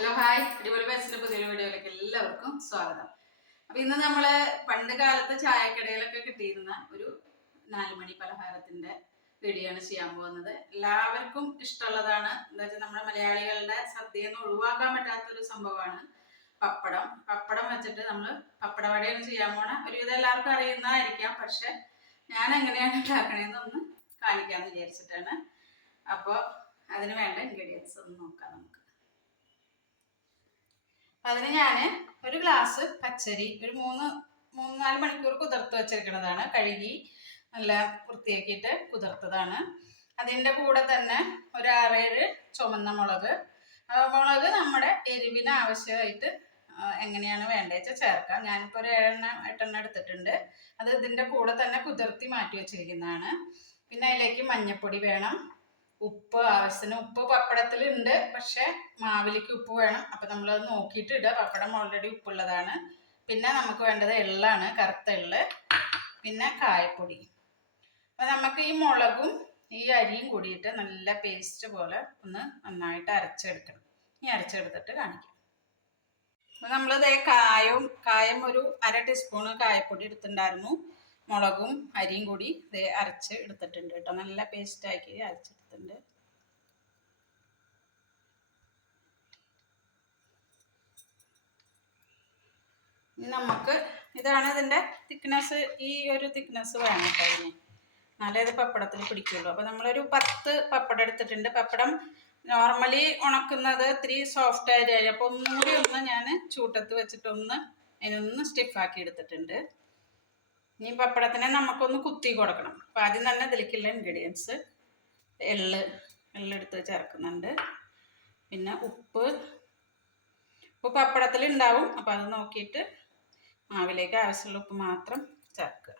Hello hi അടിപൊളി ബസ്സിന്റെ പുതിയ വീഡിയോയിലേക്ക് എല്ലാവർക്കും സ്വാഗതം. അപ്പൊ ഇന്ന് നമ്മൾ പണ്ട് കാലത്ത് ചായക്കടയിലൊക്കെ കിട്ടിയിരുന്ന ഒരു നാലുമണി പലഹാരത്തിന്റെ വീഡിയോ ചെയ്യാൻ പോകുന്നത്. എല്ലാവർക്കും ഇഷ്ടമുള്ളതാണ്. എന്താ വെച്ചാൽ നമ്മുടെ മലയാളികളുടെ സദ്യയിൽ നിന്ന് ഒഴിവാക്കാൻ പറ്റാത്തൊരു സംഭവമാണ് പപ്പടം. പപ്പടം വെച്ചിട്ട് നമ്മൾ പപ്പടവടയാണ് ചെയ്യാൻ പോണ. ഒരുവിധം എല്ലാവർക്കും അറിയുന്നതായിരിക്കാം. പക്ഷെ ഞാൻ എങ്ങനെയാണ് ഉണ്ടാക്കണേന്ന് ഒന്ന് കാണിക്കാന്ന് വിചാരിച്ചിട്ടാണ്. അപ്പോൾ അതിന് വേണ്ട ഇൻഗ്രീഡിയൻസ് ഒന്ന് നോക്കാം നമുക്ക്. അതിന് ഞാൻ ഒരു ഗ്ലാസ് പച്ചരി ഒരു മൂന്ന് മൂന്ന് നാല് മണിക്കൂർ കുതിർത്ത് വെച്ചിരിക്കുന്നതാണ്. കഴുകി നല്ല വൃത്തിയാക്കിയിട്ട് കുതിർത്തതാണ്. അതിന്റെ കൂടെ തന്നെ ഒരു ആറേഴ് ചുമന്ന മുളക്. മുളക് നമ്മുടെ എരിവിന് ആവശ്യമായിട്ട് എങ്ങനെയാണ് വേണ്ടത് വെച്ചാൽ ചേർക്കാം. ഞാനിപ്പോൾ ഒരു ഏഴെണ്ണം എട്ടെണ്ണം എടുത്തിട്ടുണ്ട്. അത് ഇതിന്റെ കൂടെ തന്നെ കുതിർത്തി മാറ്റി വെച്ചിരിക്കുന്നതാണ്. പിന്നെ അതിലേക്ക് മഞ്ഞൾപ്പൊടി വേണം. ഉപ്പ് ആവശ്യത്തിന് ഉപ്പ് പപ്പടത്തിലുണ്ട്. പക്ഷെ മാവിലേക്ക് ഉപ്പ് വേണം. അപ്പം നമ്മളത് നോക്കിയിട്ട് ഇടുക. പപ്പടം ഓൾറെഡി ഉപ്പുള്ളതാണ്. പിന്നെ നമുക്ക് വേണ്ടത് എള്ളാണ് കറുത്ത എള്ള്. പിന്നെ കായപ്പൊടി. അപ്പം നമുക്ക് ഈ മുളകും ഈ അരിയും കൂടിയിട്ട് നല്ല പേസ്റ്റ് പോലെ ഒന്ന് നന്നായിട്ട് അരച്ചെടുക്കണം. ഈ അരച്ചെടുത്തിട്ട് കാണിക്കാം. അപ്പം നമ്മളിതേ കായവും കായം ഒരു അര ടീസ്പൂണ് കായപ്പൊടി എടുത്തിട്ടുണ്ടായിരുന്നു. മുളകും അരിയും കൂടി ഇത് അരച്ച് എടുത്തിട്ടുണ്ട് കേട്ടോ. നല്ല പേസ്റ്റ് ആക്കി അരച്ചെടുത്തിട്ടുണ്ട്. ഇനി നമുക്ക് ഇതാണ് ഇതിന്റെ തിക്നെസ് ഈ ഒരു തിക്നെസ് വേണം കേട്ടോ ഇതിന്. എന്നാലേ ഇത് പപ്പടത്തിൽ പിടിക്കുള്ളൂ. അപ്പോൾ നമ്മളൊരു പത്ത് പപ്പടം എടുത്തിട്ടുണ്ട്. പപ്പടം നോർമലി ഉണക്കുന്നത് ഇത്തിരി സോഫ്റ്റ് ആയി അപ്പോൾ ഒന്നുകൂടി ഒന്ന് ഞാൻ ചൂട്ടത്ത് വെച്ചിട്ടൊന്ന് അതിനൊന്ന് സ്റ്റിഫാക്കി എടുത്തിട്ടുണ്ട്. ഇനി പപ്പടത്തിനെ നമുക്കൊന്ന് കുത്തി കൊടുക്കണം. അപ്പോൾ ആദ്യം തന്നെ ഇതിലേക്കുള്ള ഇൻഗ്രീഡിയൻസ് എള്ള് എള്ളെടുത്ത് ചേർക്കുന്നുണ്ട്. പിന്നെ ഉപ്പ്. ഉപ്പ് പപ്പടത്തിൽ ഉണ്ടാവും അപ്പോൾ അത് നോക്കിയിട്ട് മാവിലേക്ക് ആവശ്യമുള്ള ഉപ്പ് മാത്രം ചേർക്കുക.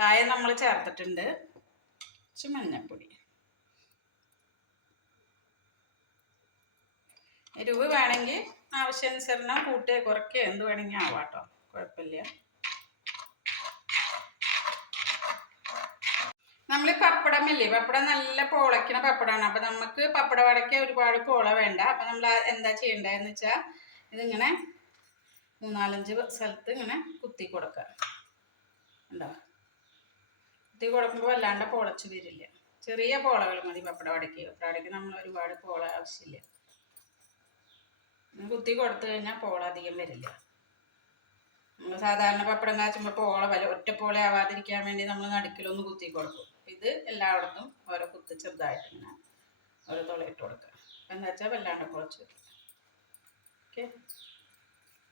കായം നമ്മൾ ചേർത്തിട്ടുണ്ട്. കുറച്ച് മഞ്ഞൾപ്പൊടി. എരിവ് വേണമെങ്കിൽ ആവശ്യാനുസരണം കൂട്ടുക കുറയ്ക്കുക. എന്ത് വേണമെങ്കിൽ ആവാട്ടോ കുഴപ്പമില്ല. നമ്മൾ പപ്പടം ഇല്ലേ പപ്പടം നല്ല പോളയ്ക്കണ പപ്പടമാണ് അപ്പം നമുക്ക് പപ്പട വടയ്ക്ക് ഒരുപാട് പോള വേണ്ട. അപ്പം നമ്മൾ എന്താ ചെയ്യേണ്ടതെന്ന് വെച്ചാൽ ഇതിങ്ങനെ മൂന്നാലഞ്ച് സ്ഥലത്ത് ഇങ്ങനെ കുത്തി കൊടുക്കുക ഉണ്ടോ കുത്തി കൊടുക്കുമ്പോൾ വല്ലാണ്ട് പൊളച്ച് വരില്ല. ചെറിയ പോളകൾ മതി പപ്പട വടയ്ക്ക്. പപ്പട വടയ്ക്ക് നമ്മൾ ഒരുപാട് പോള ആവശ്യമില്ല. കുത്തി കൊടുത്തു കഴിഞ്ഞാൽ പോള അധികം വരില്ല. സാധാരണ പപ്പടം കാച്ചുമ്പോൾ പോള വല ഒറ്റ പോളെ ആവാതിരിക്കാൻ വേണ്ടി നമ്മൾ നടുക്കിലൊന്ന് കുത്തി കൊടുക്കും. ഇത് എല്ലായിടത്തും ഓരോ കുത്ത് ചെറുതായിട്ട് ഓരോ ഇട്ട് കൊടുക്കുക. എന്താ വെച്ചാൽ വല്ലാണ്ട് വരും ഓക്കെ?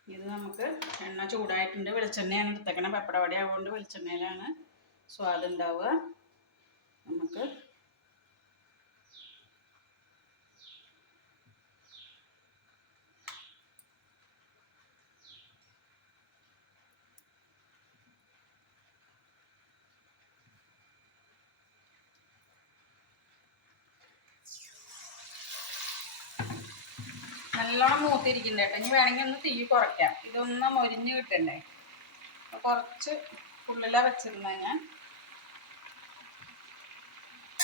ഇത് നമുക്ക് എണ്ണ ചൂടായിട്ടുണ്ട്. വെളിച്ചെണ്ണയാണ് എടുത്തേക്കണം. പപ്പടവടി ആവുകൊണ്ട് വെളിച്ചെണ്ണയിലാണ് സ്വാദ് ഉണ്ടാവുക. നമുക്ക് നല്ലോണം മൂത്തിരിക്കുന്നുണ്ട് കേട്ടോ. ഇനി വേണമെങ്കിൽ ഒന്ന് തീ കുറയ്ക്കാം. ഇതൊന്ന് മൊരിഞ്ഞ് കിട്ടണ്ടേ? കുറച്ച് ഉള്ളില വെച്ചിരുന്ന ഞാൻ.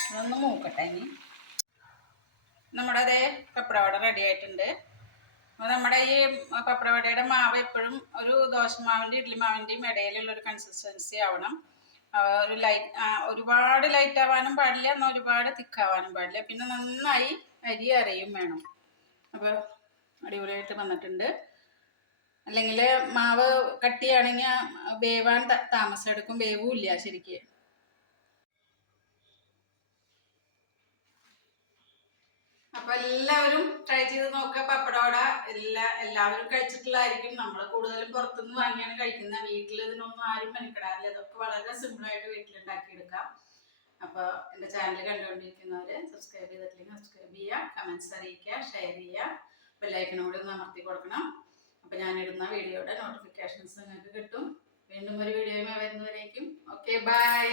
ഇതൊന്ന് മൂക്കട്ടെ ഇനി. നമ്മുടെ അതേ പപ്പടവട റെഡി ആയിട്ടുണ്ട്. നമ്മുടെ ഈ പപ്പടവടയുടെ മാവ് എപ്പോഴും ഒരു ദോശമാവിന്റെ ഇഡ്ലിമാവിന്റെയും ഇടയിലുള്ള ഒരു കൺസിസ്റ്റൻസി ആവണം. ഒരു ലൈറ്റ് ഒരുപാട് ലൈറ്റ് ആവാനും പാടില്ല എന്നാൽ ഒരുപാട് തിക്കാവാനും പാടില്ല. പിന്നെ നന്നായി അരി അരയും വേണം. അപ്പോൾ അടിപൊളിയായിട്ട് വന്നിട്ടുണ്ട്. അല്ലെങ്കിൽ മാവ് കട്ടിയാണെങ്കിൽ വേവാൻ താമസം എടുക്കും. വേവും ഇല്ല ശരിക്ക്. അപ്പൊ എല്ലാവരും ട്രൈ ചെയ്ത് നോക്കുക പപ്പടോട എല്ലാ എല്ലാവരും കഴിച്ചിട്ടുള്ളതായിരിക്കും. നമ്മൾ കൂടുതലും പുറത്തുനിന്ന് വാങ്ങിയാണ് കഴിക്കുന്നത്. വീട്ടിൽ ഇതിനൊന്നും ആരും മെനക്കെടാറില്ല. ഇതൊക്കെ വളരെ സിമ്പിൾ ആയിട്ട് വീട്ടിലുണ്ടാക്കിയെടുക്കാം അപ്പോൾ എന്റെ ചാനൽ കണ്ടുകൊണ്ടിരിക്കുന്നവർ സബ്സ്ക്രൈബ് ചെയ്തിട്ടില്ലെങ്കിൽ സബ്സ്ക്രൈബ് ചെയ്യുക. കമൻസ് അറിയിക്കുക. ഷെയർ ചെയ്യുക. ബെല്ലൈക്കനോട് അമർത്തി കൊടുക്കണം. അപ്പോൾ ഇടുന്ന വീഡിയോയുടെ നോട്ടിഫിക്കേഷൻസ് നിങ്ങൾക്ക് കിട്ടും. വീണ്ടും ഒരു വീഡിയോയുമായി വരുന്നവരേക്കും. Okay bye